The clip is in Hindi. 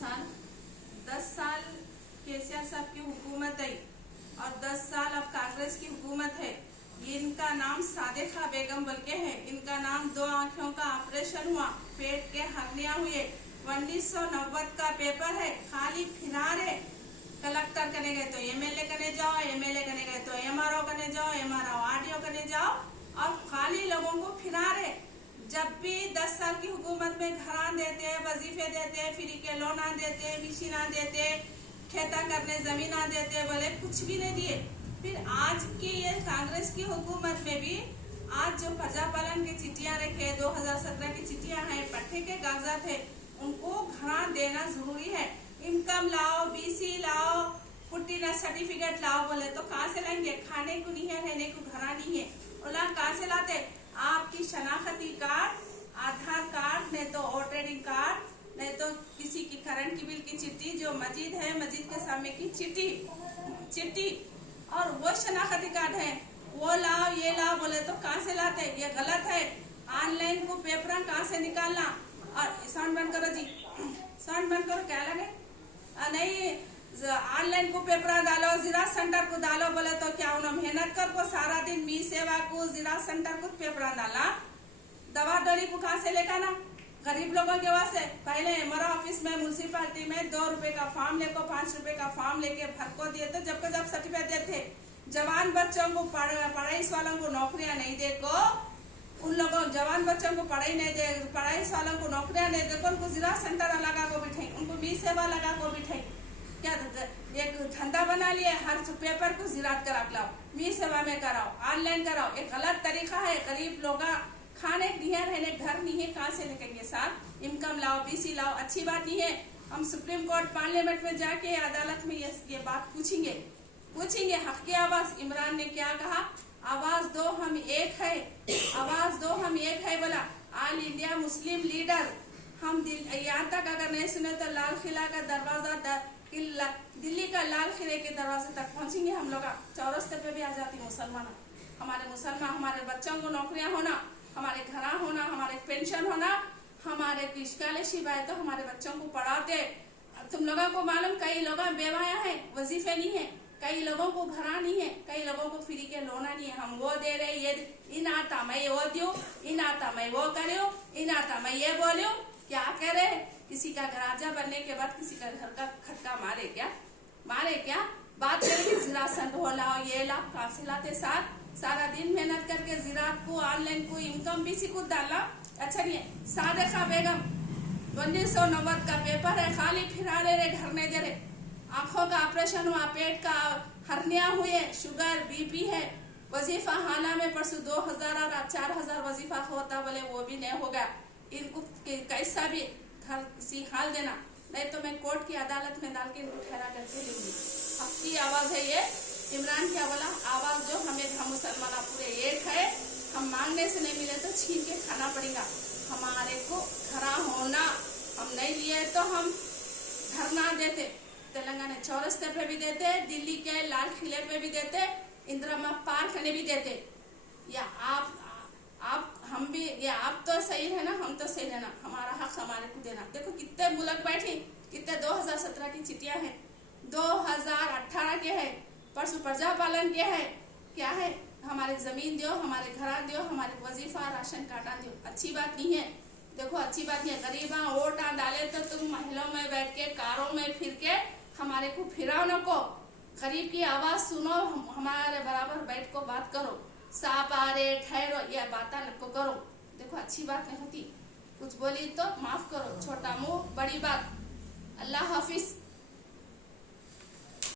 साल 10 साल केसीआर साहब की हुकूमत है और 10 साल अब कांग्रेस की हुकूमत है। इनका नाम सादिका बेगम बल्कि है। इनका नाम 2 आंखों का ऑपरेशन हुआ, पेट के हर्निया हुए, 1990 का पेपर है, खाली फिरार है। कलेक्टर करने गए तो एमएलए करने जाओ, एमएलए करने गए तो एमआरओ करने जाओ, एमआरओ आरटीओ करने जाओ और खाली लोगों को फिरार है। जब भी 10 साल की हुकूमत में घरान देते, वजीफे देते, फ्री के लोन आ देते, मशीन आ देते, खेता करने जमीन आ देते, बोले कुछ भी नहीं दिए। फिर आज की ये कांग्रेस की हुकूमत में भी आज जो प्रजापालन की चिट्ठियां रखे, 2017 की चिट्ठियां हैं, पट्टे के कागजात है, उनको घरान देना जरूरी है। इनकम लाओ, बीसी लाओ, पुट्टीना सर्टिफिकेट लाओ, बोले तो कहाँ से लाएंगे? खाने को नहीं है, रहने को घरा नहीं है, और कहाँ से लाते? आपकी शनाख्ती कार्ड, आधार कार्ड, नहीं तो वोटर कार्ड, नहीं तो किसी की करंट की बिल की चिट्ठी, जो मस्जिद है मस्जिद के सामने की चिट्ठी और वो शनाख्ती कार्ड है, वो लाओ, ये लाओ, बोले तो कहाँ से लाते? ये गलत है। ऑनलाइन को पेपर कहाँ से निकालना? और साउंड बंद करो जी, साउंड बंद करो, क्या लगे? नहीं, ऑनलाइन को पेपर डालो, जिरा सेंटर को डालो, बोले तो क्या उन्होंने मेहनत कर को सारा दिन मी सेवा को जिरा सेंटर को पेपर डाला, दवा दौरी को कहाँ से लेकर ना? गरीब लोगों के वास्ते पहले हमारा ऑफिस में म्यूनसिपालिटी में 2 रुपए का फॉर्म लेको 5 रुपए का फॉर्म लेके भर को दिए तो जब सर्टिफिकेट देते। जवान बच्चों को पढ़ाई वालों को नौकरियां नहीं देखो, उन लोगों जवान बच्चों को पढ़ाई वालों को नौकरियां नहीं देखो, उनको जिला सेंटर लगा को बिठाई, उनको मी सेवा लगा को बिठाई। क्या एक धंधा बना लिए, हर पेपर को जिरात करा लाओ, मी सेवा में कराओ, ऑनलाइन कराओ। एक गलत तरीका है। गरीब लोग खाने नहीं है, रहने घर नहीं है, कहाँ से लेंगे साहब? इनकम लाओ, बीसी लाओ, अच्छी बात नहीं है। हम सुप्रीम कोर्ट पार्लियामेंट में जाके अदालत में ये बात पूछेंगे। हक की आवाज इमरान ने क्या कहा? आवाज दो हम एक है, आवाज दो हम एक है बोला। ऑल इंडिया मुस्लिम लीडर हम यहाँ तक अगर नहीं सुने तो लाल किला का दरवाजा, दिल्ली का लाल किले के दरवाजे तक पहुंचेंगे हम लोग। चौरस्ते पे भी आ जाती मुसलमान, हमारे बच्चों को नौकरियां होना, हमारे घरा होना, हमारे पेंशन होना, हमारे स्कॉलरशिप आए तो हमारे बच्चों को पढ़ाते। तुम लोगों को मालूम, कई लोग बेवाया है, वजीफे नहीं है, कई लोगों को घरा नहीं है, कई लोगों को फ्री के लोना नहीं है। हम वो दे रहे, ये इन आता मैं वो दूं, इन आता मैं वो करूं, इन आता मैं ये बोलूं। क्या करे? किसी का राजा बनने के बाद किसी का घर का खटका मारे क्या? बात करेंगे जिरा संघ हो लाओ, ये लाओ, कहाँ से लाते? सारा दिन मेहनत करके जिरात को, ऑनलाइन को, इनकम भी सीखो डालना अच्छा नहीं है। सादिका बेगम 1990 का पेपर है, खाली फिरा ले रहे, घर नहीं दे रहे। आंखों का ऑपरेशन हुआ, पेट का हर्निया हुए, शुगर बीपी है, वजीफा हाना में परसों 2000 और 4000 वजीफा होता, बोले वो भी नहीं होगा। इनको कैसा भी घर किसी हाल देना, नहीं तो मैं कोर्ट की अदालत में डाल के इनको ठहरा करके लूंगी। आपकी आवाज है ये। इमरान क्या बोला? आवाज जो हम मुसलमान पूरे एक है, हम मांगने से नहीं मिले तो छीन के खाना पड़ेगा। हमारे को खरा होना, हम नहीं लिए तो हम धरना देते, तेलंगाना चौरस्ते पे भी देते, दिल्ली के लाल किले पे भी देते, इंदिरा पार्क में भी देते। या आप हम भी, या आप तो सही है ना, हम तो सही है ना, हमारा हक हमारे को देना। देखो कितने मुल्क बैठे, कितने 2017 की चिट्ठियां हैं, 2018 के है, परसों प्रजापालन के है, क्या है? हमारे जमीन दो, हमारे घर दो, हमारे वजीफा राशन कार्ड दो। अच्छी बात नहीं है। देखो अच्छी बात नहीं है। गरीबा वोट डाले तो तुम महलों में बैठ के, कारों में फिर के हमारे को फिराओ नको। गरीब की आवाज सुनो, हमारे बराबर बैठ को बात करो, साप आ रहे ठहरो, यह बात नको करो। देखो अच्छी बात नहीं होती, कुछ बोली तो माफ करो, छोटा मुंह बड़ी बात। अल्लाह हाफिज।